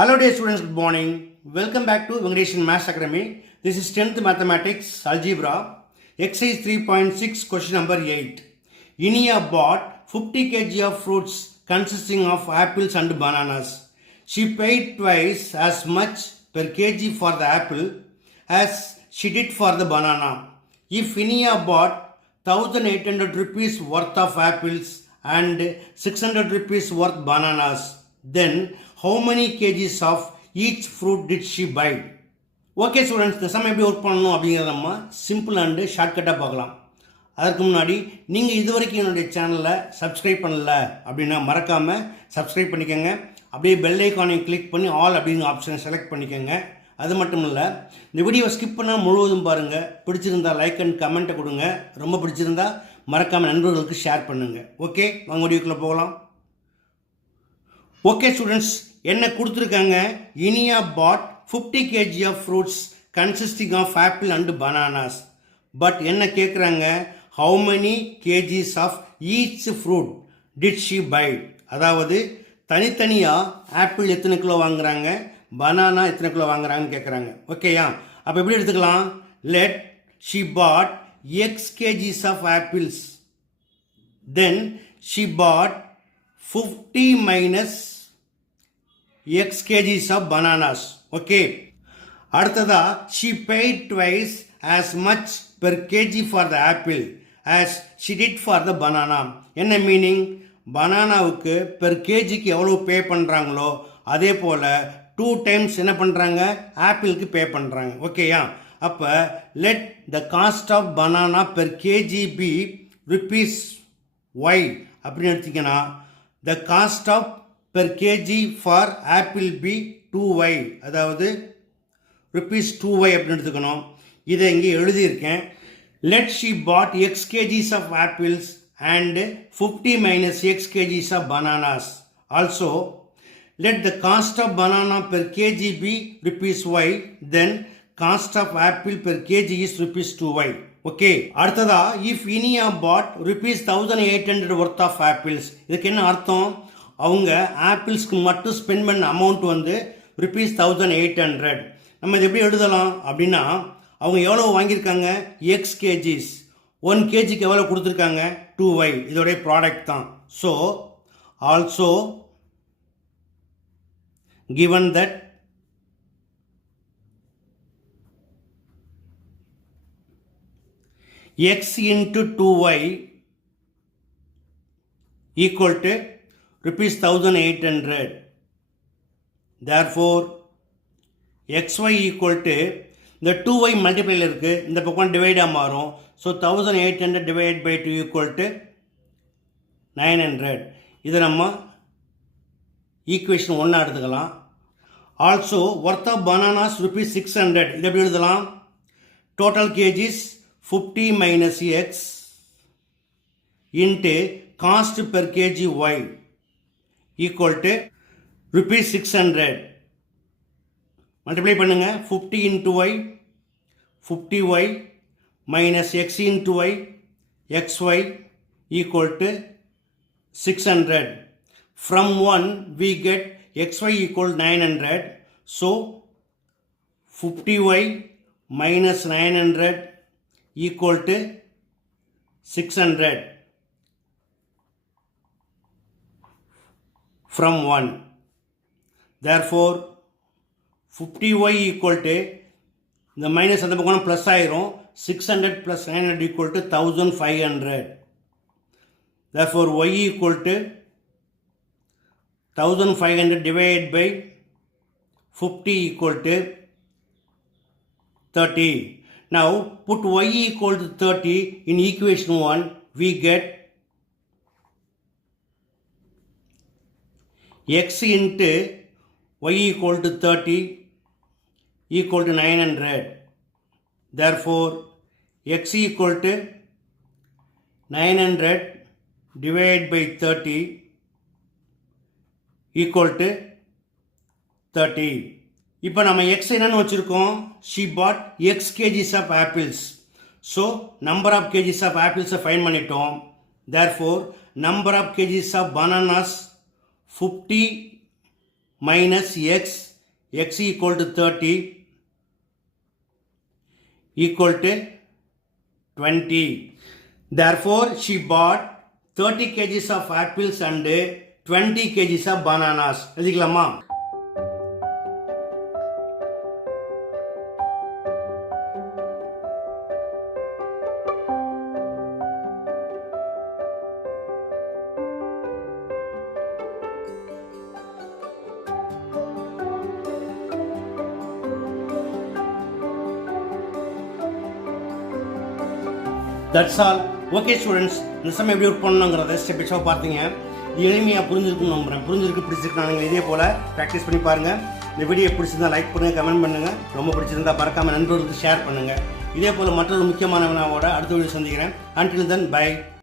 Hello dear students, good morning. Welcome back to Vengadeshan Maths Academy. This is 10th Mathematics Algebra, exercise 3.6, question number 8. Inia bought 50 kg of fruits consisting of apples and bananas. She paid twice as much per kg for the apple as she did for the banana. If Inia bought 1800 rupees worth of apples and 600 rupees worth bananas, then how many kgs of each fruit did she buy? Okay students, இந்த சம் எப்படி ஒர்க் பண்ணணும் அப்படிங்கிறத நம்ம simple and ஷார்ட்கட்டாக பார்க்கலாம். அதற்கு முன்னாடி நீங்கள் இது வரைக்கும் என்னுடைய சேனலை சப்ஸ்கிரைப் பண்ணல அப்படின்னா மறக்காமல் சப்ஸ்கிரைப் பண்ணிக்கோங்க. அப்படியே பெல் ஐக்கானையும் கிளிக் பண்ணி ஆல் அப்படிங்கிற ஆப்ஷனை செலக்ட் பண்ணிக்கோங்க. அது மட்டும் இல்லை, இந்த வீடியோவை ஸ்கிப் பண்ணால் முழுவதும் பாருங்கள். பிடிச்சிருந்தா லைக் அண்ட் கமெண்ட்டை கொடுங்க. ரொம்ப பிடிச்சிருந்தா மறக்காமல் நண்பர்களுக்கு ஷேர் பண்ணுங்கள். ஓகே, வாங்க வீடியோக்குள்ளே போகலாம். ஓகே ஸ்டூடெண்ட்ஸ், என்ன கொடுத்துருக்காங்க? Iniya bought 50 kg of fruits consisting of apple and bananas. But என்ன கேட்குறாங்க? How many kgs of each fruit did she buy? அதாவது தனித்தனியாக ஆப்பிள் எத்தனை கிலோ வாங்குறாங்க, பனானா எத்தனை கிலோ வாங்குறாங்கன்னு கேட்குறாங்க. ஓகேயா? அப்போ எப்படி எடுத்துக்கலாம்? Let she bought x kgs of apples, then she bought 50 minus x kgs of bananas. Okay. அடுத்ததா, she paid twice as much per kg for the apple as she did for the banana. என்ன மீனிங்? பனானாவுக்கு பெர் கேஜிக்கு எவ்வளோ பே பண்ணுறாங்களோ அதே போல் 2 times என்ன பண்ணுறாங்க? ஆப்பிளுக்கு பே பண்ணுறாங்க. ஓகேயா? அப்போ let the cost of banana per kg be rupees y அப்படின்னு எடுத்திங்கன்னா the cost of per kg for apple be 2y, அதாவது rupees 2y அப்படின்னு எடுத்துக்கணும். இதை இங்கே எழுதியிருக்கேன். let she bought x kgs of apples and 50 minus x kgs of bananas. Also let the cost of banana per kg be rupees y, then cost of apple per kg is rupees 2y. Okay. அடுத்ததா, if Iniya bought rupees 1800 worth of apples. இதுக்கு என்ன அர்த்தம்? அவங்க ஆப்பிள்ஸ்க்கு மட்டும் ஸ்பெண்ட் பண்ண அமௌண்ட் வந்து rupees 1800. நம்ம இது எப்படி எழுதலாம் அப்படின்னா, அவங்க எவ்வளோ வாங்கியிருக்காங்க? X KGs. 1 கேஜிக்கு எவ்வளோ கொடுத்துருக்காங்க? 2y. இதோடைய ப்ராடக்ட் தான். So also given that x into 2y equal to rupees 1800. Therefore xy equal to இந்த 2y மல்டிப்ளைல இருக்குது, இந்த பக்கம் டிவைடாக மாறும். So 1800 divide by 2 equal to 900. இதை நம்ம ஈக்குவேஷன் 1 எடுத்துக்கலாம். Also worth of bananas rupees 600. இதை எப்படி எழுதலாம்? Total kgs 50 minus x into cost per kg y equal to rupees 600. மல்டிப்ளை பண்ணுங்க. 50 into y, 50y minus x into y, xy equal to 600. From 1 we get xy equal 900. So 50y minus 900 equal to 600 from 1. Therefore 50y equal to, இந்த மைனஸ் அந்த பக்கம் ப்ளஸ் ஆயிரும், 600 plus 900 equal to 1500. Therefore y equal to 1500 divided by 50 equal to 30. Now put y equal to 30 in equation 1. We get x into y equal to 30 equal to 900. Therefore x equal to 900 divided by 30 equal to 30. இப்போ நம்ம x என்னன்னு வச்சுருக்கோம்? She bought x kgs of apples. So number of kgs of ஆப்பிள்ஸை find பண்ணிட்டோம். Therefore number of kgs of bananas 50 minus x x equal to 30 equal to 20. Therefore, she bought 30 kgs of apples and 20 kgs of bananas. எழுதிக்கலாமா? That's all. Okay students, இந்த சமயம் எப்படி work பண்ணணுங்கிறத step by step பார்த்தீங்க. இது எளிமையாக புரிஞ்சிருக்குன்னு நம்புகிறேன். பிடிச்சிருக்கு நீங்கள் இதே போல் ப்ராக்டிஸ் பண்ணி பாருங்கள். இந்த வீடியோ பிடிச்சிருந்தா லைக் பண்ணுங்கள், கமெண்ட் பண்ணுங்கள். ரொம்ப பிடிச்சிருந்தா மறக்காமல் நண்பர்களுக்கு ஷேர் பண்ணுங்கள். இதே போல் மற்றொரு முக்கியமான வினாவோட அடுத்த வீடியோ சந்திக்கிறேன். Until then by.